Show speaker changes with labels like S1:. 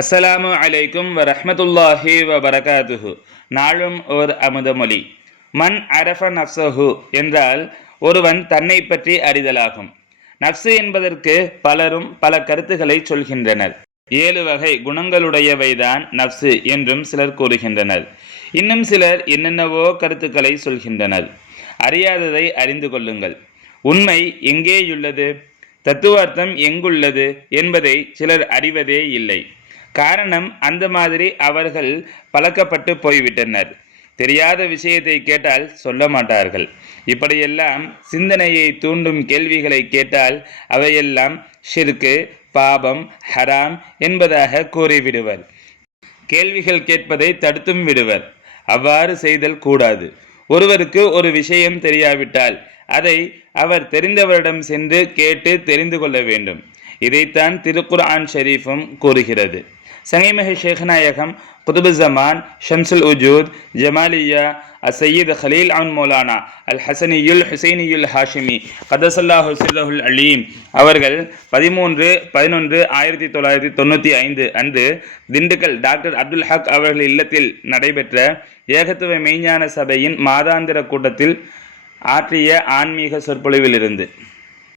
S1: அஸ்ஸலாமு அலைக்கும் வரஹ்மத்துல்லாஹி வபரகாத்துஹு. நாளும் ஓர் அமுதமொழி மன் அரஃப நஃப்ஸஹு என்றால் ஒருவன் தன்னை பற்றி அறிதலாகும். நஃப்ஸு என்பதற்கு பலரும் பல கருத்துக்களை சொல்கின்றனர். ஏழு வகை குணங்களுடையவைதான் நப்சு என்றும் சிலர் கூறுகின்றனர். இன்னும் சிலர் என்னென்னவோ கருத்துக்களை சொல்கின்றனர். அறியாததை அறிந்து கொள்ளுங்கள். உண்மை எங்கேயுள்ளது? தத்துவார்த்தம் எங்குள்ளது? என்பதை சிலர் அறிவதே இல்லை. காரணம் அந்த மாதிரி அவர்கள் பழக்கப்பட்டு போய்விட்டனர். தெரியாத விஷயத்தை கேட்டால் சொல்ல மாட்டார்கள். இப்படியெல்லாம் சிந்தனையை தூண்டும் கேள்விகளை கேட்டால் அவையெல்லாம் ஷிர்கு பாபம் ஹராம் என்பதாக கூறிவிடுவர். கேள்விகள் கேட்பதை தடுத்தும் விடுவர். அவ்வாறு செய்தல் கூடாது. ஒருவருக்கு ஒரு விஷயம் தெரியாவிட்டால் அதை அவர் தெரிந்தவரிடம் சென்று கேட்டு தெரிந்து கொள்ள வேண்டும். இதைத்தான் திருக்குர் ஆன் ஷெரீஃபும் கூறுகிறது. சங்கிமிகு ஷேக்நாயகம் குதுபுசமான் ஷம்சுல் உஜூத் ஜமாலியா அசையீத் ஹலீல் அன் மௌலானா அல் ஹசனியுல் ஹுசைனியுல் ஹாஷிமி கதசல்லா ஹுசல்லுல் அலீம் அவர்கள் பதிமூன்று பதினொன்று ஆயிரத்தி தொள்ளாயிரத்தி தொண்ணூற்றி ஐந்து அன்று திண்டுக்கல் டாக்டர் அப்துல் ஹக் அவர்கள் இல்லத்தில் நடைபெற்ற ஏகத்துவ மெய்ஞான சபையின் மாதாந்திர கூட்டத்தில் ஆற்றிய ஆன்மீக சொற்பொழிவிலிருந்து.